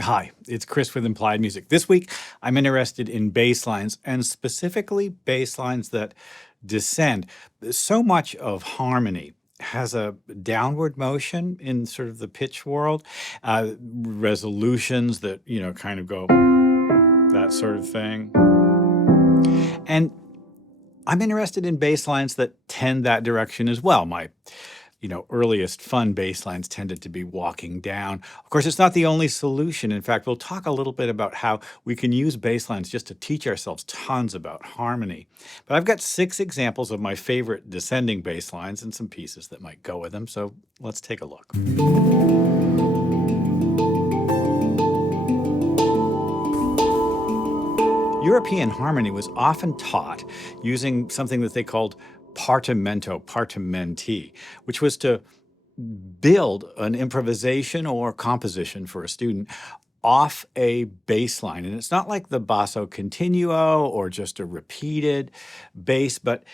Hi, it's Chris with Implied Music. This week, I'm interested in bass lines and specifically bass lines that descend. So much of harmony has a downward motion in sort of the pitch world, resolutions that, kind of go that sort of thing. And I'm interested in bass lines that tend that direction as well. My earliest fun bass lines tended to be walking down. Of course, it's not the only solution. In fact, we'll talk a little bit about how we can use bass lines just to teach ourselves tons about harmony. But I've got 6 examples of my favorite descending bass lines and some pieces that might go with them. So let's take a look. European harmony was often taught using something that they called partimenti, which was to build an improvisation or composition for a student off a bass line. And it's not like the basso continuo or just a repeated bass, but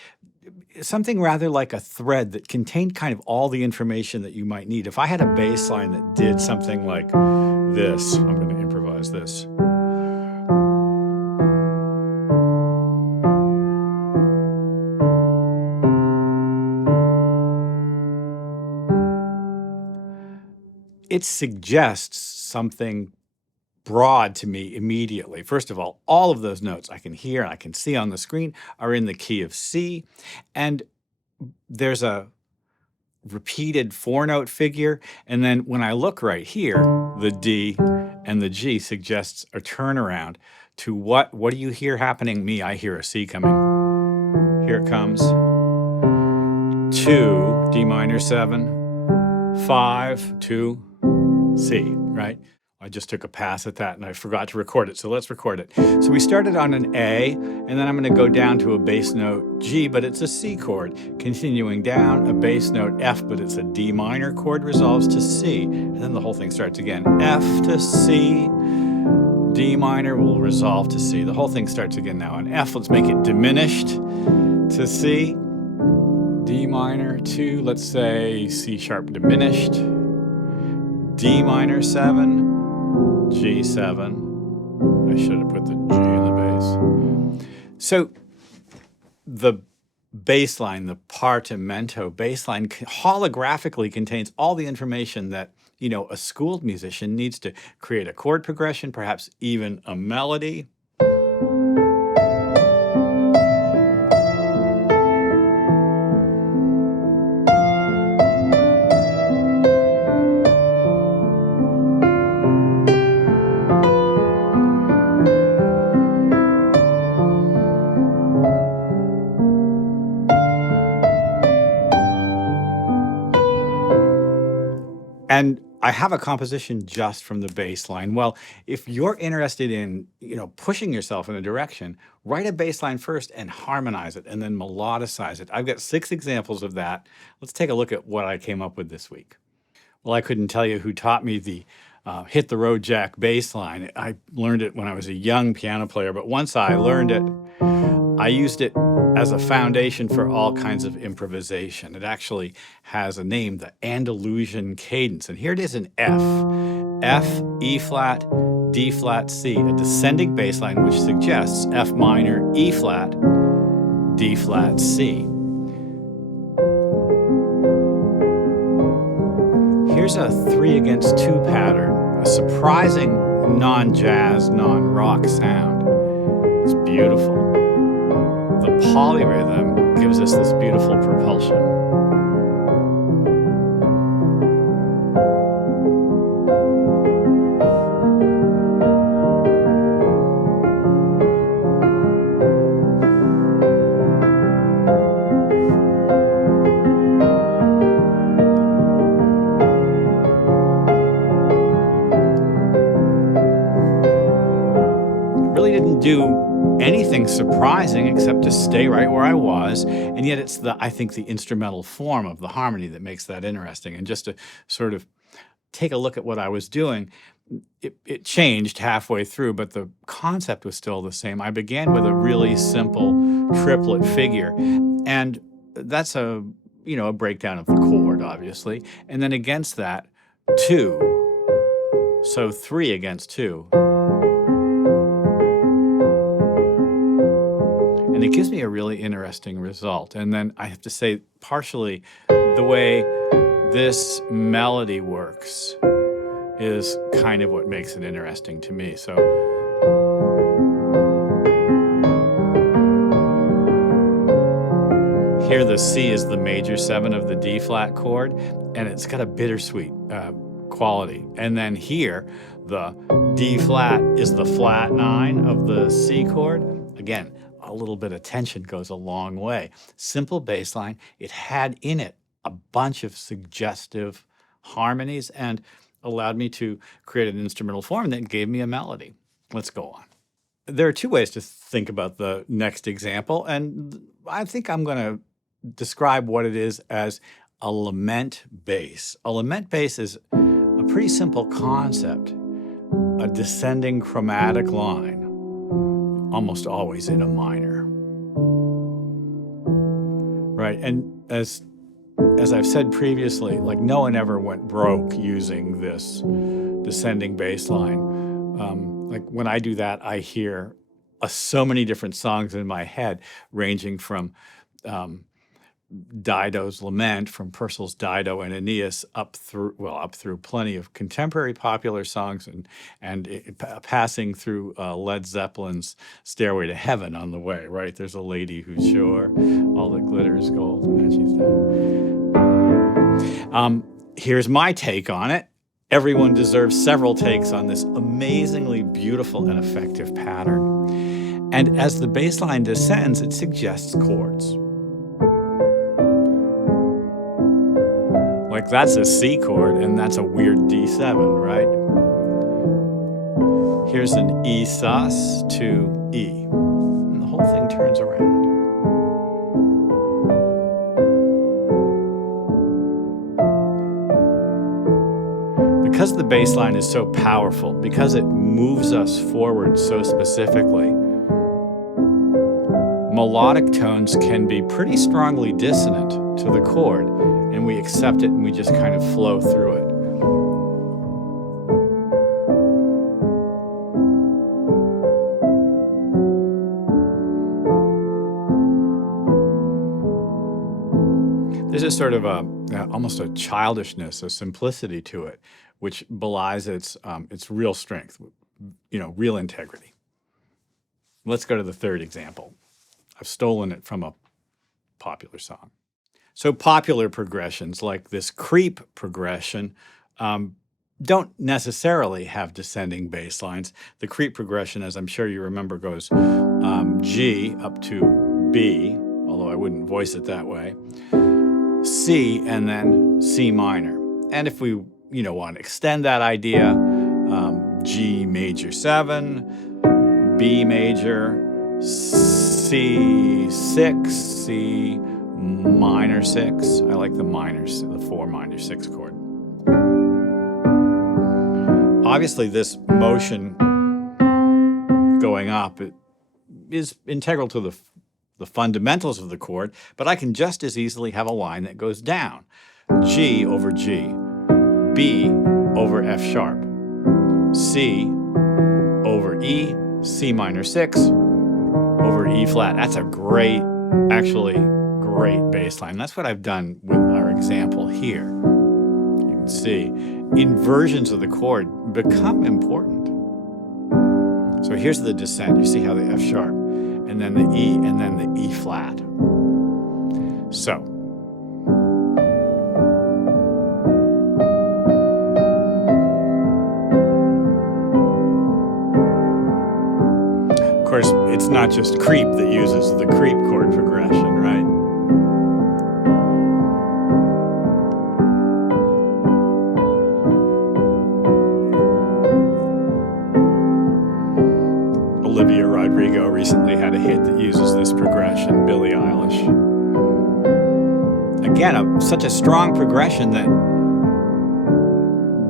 something rather like a thread that contained kind of all the information that you might need. If I had a bass line that did something like this, I'm going to improvise this. It suggests something broad to me immediately. First of all of those notes I can hear and I can see on the screen are in the key of C, and there's a repeated 4-note figure, and then when I look right here, the D and the G suggests a turnaround to what do you hear happening? I hear a C coming. Here it comes. 2, D minor 7, 5, 2, C, right? I just took a pass at that and I forgot to record it, so let's record it. So we started on an A, and then I'm going to go down to a bass note G, but it's a C chord. Continuing down, a bass note F, but it's a D minor chord, resolves to C. And then the whole thing starts again. F to C, D minor will resolve to C. The whole thing starts again now. On F, let's make it diminished to C. D minor 2, let's say C sharp diminished. D minor 7, G7. I should have put the G in the bass. So the bass line, the partimento bass line, holographically contains all the information that a schooled musician needs to create a chord progression, perhaps even a melody. And I have a composition just from the bass line. Well, if you're interested in, pushing yourself in a direction, write a bass line first and harmonize it and then melodicize it. I've got 6 examples of that. Let's take a look at what I came up with this week. Well, I couldn't tell you who taught me the hit the road jack bass line. I learned it when I was a young piano player, but once I learned it, I used it as a foundation for all kinds of improvisation. It actually has a name, the Andalusian cadence. And here it is in F. F, E flat, D flat, C, a descending bass line which suggests F minor, E flat, D flat, C. Here's a 3-against-2 pattern, a surprising non-jazz, non-rock sound. It's beautiful. The polyrhythm gives us this beautiful propulsion. Really didn't do anything surprising except to stay right where I was, and yet it's I think the instrumental form of the harmony that makes that interesting. And just to sort of take a look at what I was doing, it changed halfway through, but the concept was still the same. I began with a really simple triplet figure, and that's a breakdown of the chord, obviously, and then against that, 2, So 3 against 2. And it gives me a really interesting result. And then I have to say, partially, the way this melody works is kind of what makes it interesting to me. So here the C is the major 7 of the D flat chord, and it's got a bittersweet quality. And then here, the D flat is the flat 9 of the C chord. Again, a little bit of tension goes a long way. Simple bass line. It had in it a bunch of suggestive harmonies and allowed me to create an instrumental form that gave me a melody. Let's go on. There are 2 ways to think about the next example, and I think I'm going to describe what it is as a lament bass. A lament bass is a pretty simple concept, a descending chromatic line, almost always in a minor. Right, and as I've said previously, like no one ever went broke using this descending bass line. Like when I do that, I hear so many different songs in my head, ranging from Dido's Lament, from Purcell's Dido and Aeneas, up through plenty of contemporary popular songs, and passing through Led Zeppelin's Stairway to Heaven on the way, right? There's a lady who's sure all that glitters gold, and she's dead. Here's my take on it. Everyone deserves several takes on this amazingly beautiful and effective pattern. And as the bass line descends, it suggests chords. Like that's a C chord, and that's a weird D7, right? Here's an E sus to E, and the whole thing turns around. Because the bass line is so powerful, because it moves us forward so specifically, melodic tones can be pretty strongly dissonant to the chord, and we accept it and we just kind of flow through it. There's a sort of almost a childishness, a simplicity to it, which belies its real strength, real integrity. Let's go to the third example. I've stolen it from a popular song. So popular progressions like this creep progression don't necessarily have descending bass lines. The creep progression, as I'm sure you remember, goes G up to B, although I wouldn't voice it that way, C, and then C minor. And if we want to extend that idea, G major 7, B major, C6, C minor 6. I like the minors, the 4 minor 6 chord. Obviously, this motion going up is integral to the fundamentals of the chord, but I can just as easily have a line that goes down. G over G, B over F sharp, C over E, C minor 6 over E flat. That's a great bass line. That's what I've done with our example here. You can see inversions of the chord become important. So here's the descent. You see how the F sharp, and then the E, and then the E flat. So, of course, it's not just creep that uses the creep chord progression, right? Olivia Rodrigo recently had a hit that uses this progression, Billie Eilish. Again, such a strong progression that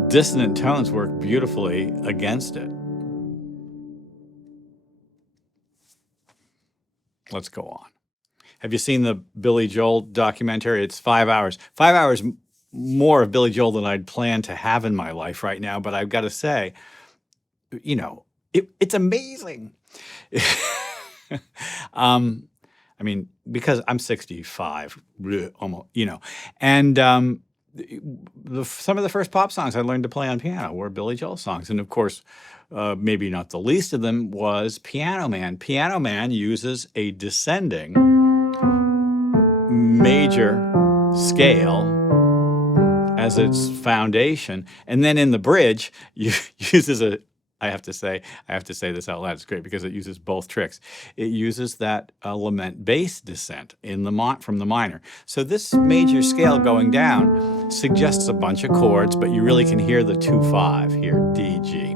dissonant tones work beautifully against it. Let's go on. Have you seen the Billy Joel documentary? It's 5 hours. 5 hours more of Billy Joel than I'd planned to have in my life right now, but I've got to say, you know, it's amazing. I mean, because I'm 65, almost, you know, and some of the first pop songs I learned to play on piano were Billy Joel songs. And of course, maybe not the least of them was Piano Man. Piano Man uses a descending major scale as its foundation, and then in the bridge uses a, I have to say this out loud, it's great because it uses both tricks. It uses that Lament Bass descent in the from the minor. So this major scale going down suggests a bunch of chords, but you really can hear the 2-5 here, D, G.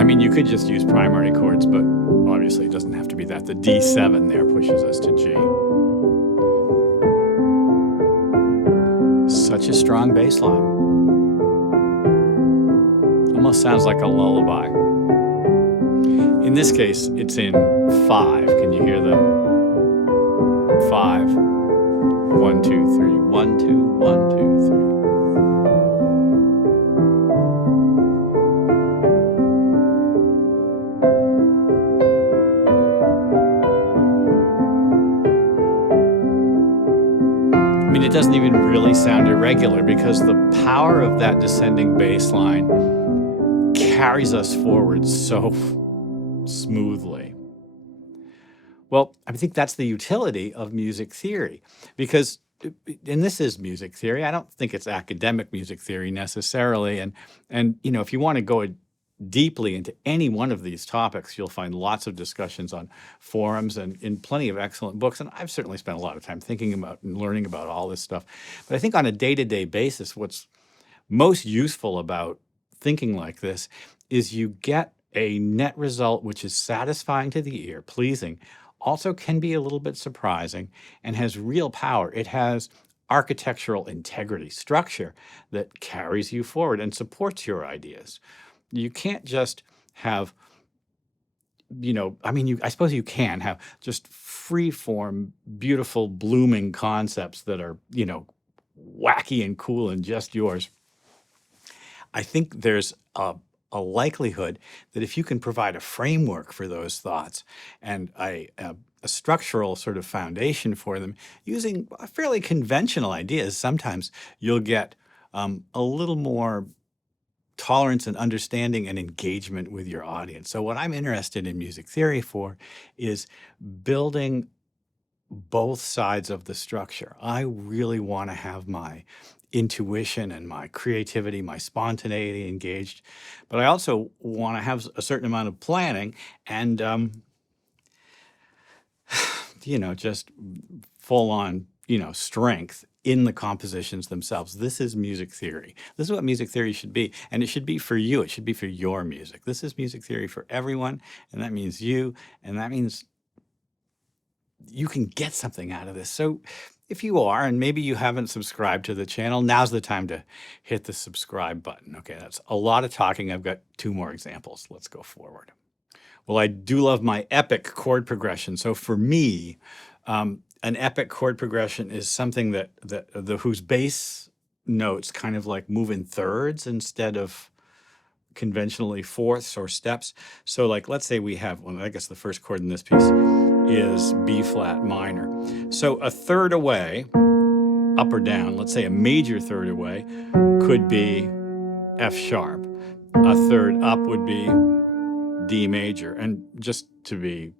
I mean, you could just use primary chords, but obviously it doesn't have to be that. The D7 there pushes us to G. Such a strong bass line. Almost sounds like a lullaby. In this case, it's in 5. Can you hear the 5? 1, 2, 3, 1, 2, 1, 2, 3. I mean, it doesn't even really sound irregular because the power of that descending bass line carries us forward so smoothly. Well, I think that's the utility of music theory because, and this is music theory, I don't think it's academic music theory necessarily. And you know, if you want to go deeply into any one of these topics, you'll find lots of discussions on forums and in plenty of excellent books. And I've certainly spent a lot of time thinking about and learning about all this stuff. But I think on a day-to-day basis, what's most useful about thinking like this is you get a net result which is satisfying to the ear, pleasing, also can be a little bit surprising, and has real power. It has architectural integrity, structure that carries you forward and supports your ideas. You can't just have, you know, I mean, I suppose you can have just free form, beautiful, blooming concepts that are, you know, wacky and cool and just yours. I think there's a likelihood that if you can provide a framework for those thoughts and a structural sort of foundation for them using fairly conventional ideas, sometimes you'll get a little more tolerance and understanding and engagement with your audience. So what I'm interested in music theory for is building both sides of the structure. I really want to have my intuition and my creativity, my spontaneity engaged, but I also want to have a certain amount of planning and, you know, just full on, you know, strength in the compositions themselves. This is music theory. This is what music theory should be. And it should be for you. It should be for your music. This is music theory for everyone. And that means you. And that means you can get something out of this. So if you are, and maybe you haven't subscribed to the channel, now's the time to hit the subscribe button. Okay, that's a lot of talking. I've got 2 more examples. Let's go forward. Well, I do love my epic chord progression. So for me, an epic chord progression is something that whose bass notes kind of like move in thirds instead of conventionally fourths or steps. So like, let's say we have, well, I guess the first chord in this piece is B flat minor. So a third away, up or down, let's say a major third away could be F sharp. A third up would be D major. And just to be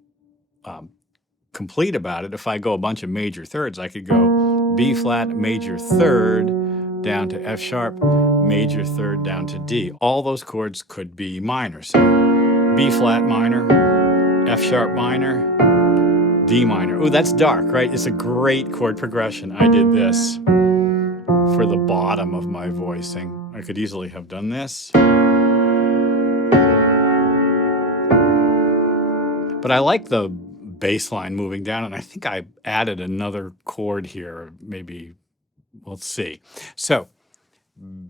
complete about it, if I go a bunch of major thirds, I could go B flat, major third, down to F sharp, major third, down to D. All those chords could be minor. So B flat minor, F sharp minor, D minor. Oh, that's dark, right? It's a great chord progression. I did this for the bottom of my voicing. I could easily have done this. But I like the bass line moving down, and I think I added another chord here, maybe, let's see. So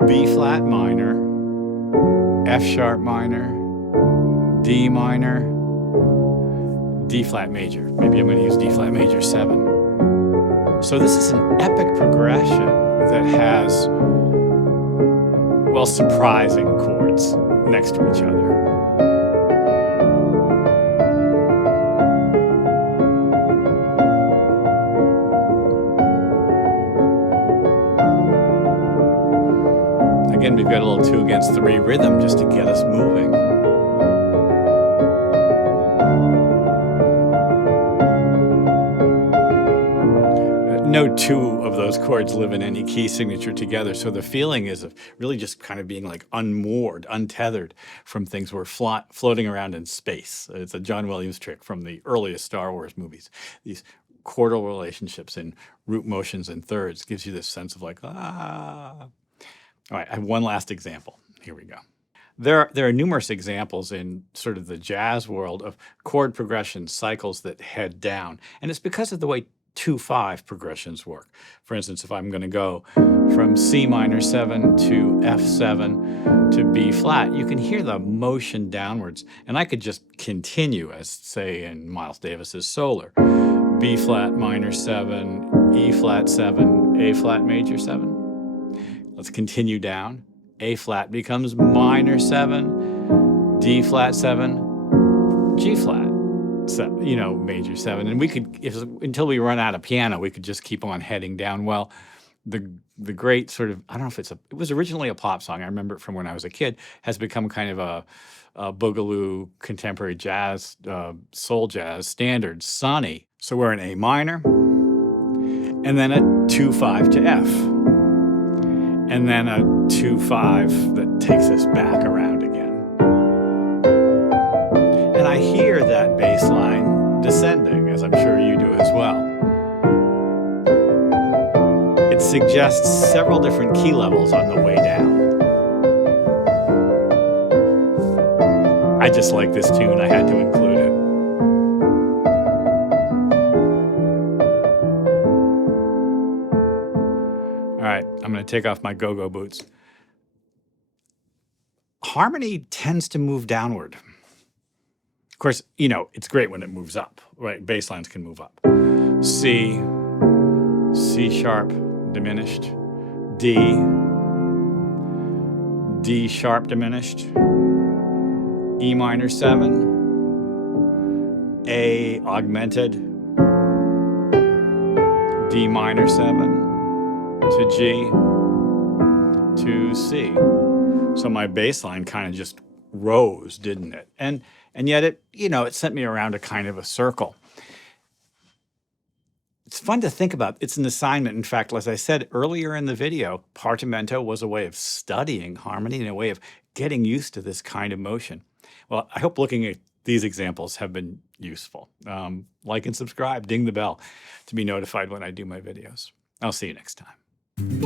B flat minor, F sharp minor, D minor, D flat major. Maybe I'm going to use D flat major 7. So this is an epic progression that has, well, surprising chords next to each other. Again, we've got a little 2-against-3 rhythm just to get us moving. No two of those chords live in any key signature together, so the feeling is of really just kind of being like unmoored, untethered from things we're floating around in space. It's a John Williams trick from the earliest Star Wars movies. These chordal relationships in root motions and thirds gives you this sense of like, ah. All right, I have one last example. Here we go. There are numerous examples in sort of the jazz world of chord progression cycles that head down, and it's because of the way 2/5 progressions work. For instance, if I'm going to go from C minor 7 to F7 to B flat, you can hear the motion downwards, and I could just continue as, say, in Miles Davis's Solar. B flat minor 7, E flat 7, A flat major 7. Let's continue down. A flat becomes minor 7, D flat 7, G flat. So, major 7, and we could, until we run out of piano, we could just keep on heading down. Well, the great sort of, I don't know if it was originally a pop song. I remember it from when I was a kid. Has become kind of a boogaloo contemporary jazz, soul jazz standard. Sonny. So we're in A minor, and then a 2/5 to F, and then a 2/5 that takes us back around again. And I hear that bass line descending, as I'm sure you do as well. It suggests several different key levels on the way down. I just like this tune. I had to include it. All right, I'm going to take off my go-go boots. Harmony tends to move downward. Of course, it's great when it moves up, right? Bass lines can move up. C sharp diminished, D sharp diminished, E minor 7, A augmented, D minor 7 to G to C. So my bass line kind of just rose, didn't it? And yet it sent me around a kind of a circle. It's fun to think about. It's an assignment. In fact, as I said earlier in the video, partimento was a way of studying harmony and a way of getting used to this kind of motion. Well, I hope looking at these examples have been useful. Like and subscribe, ding the bell to be notified when I do my videos. I'll see you next time.